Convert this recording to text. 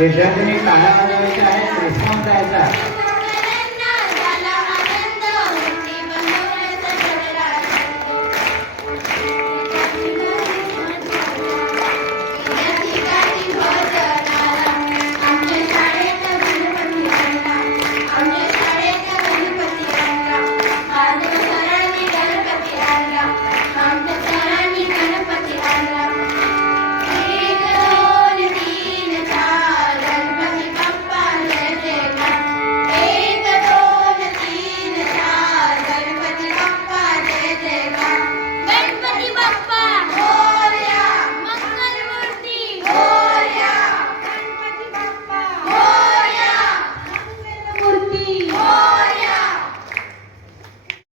विद्यार्थ्यांनी टाळ्या वाजवायच्या आहेत रिस्पॉन्स द्यायचा आहे.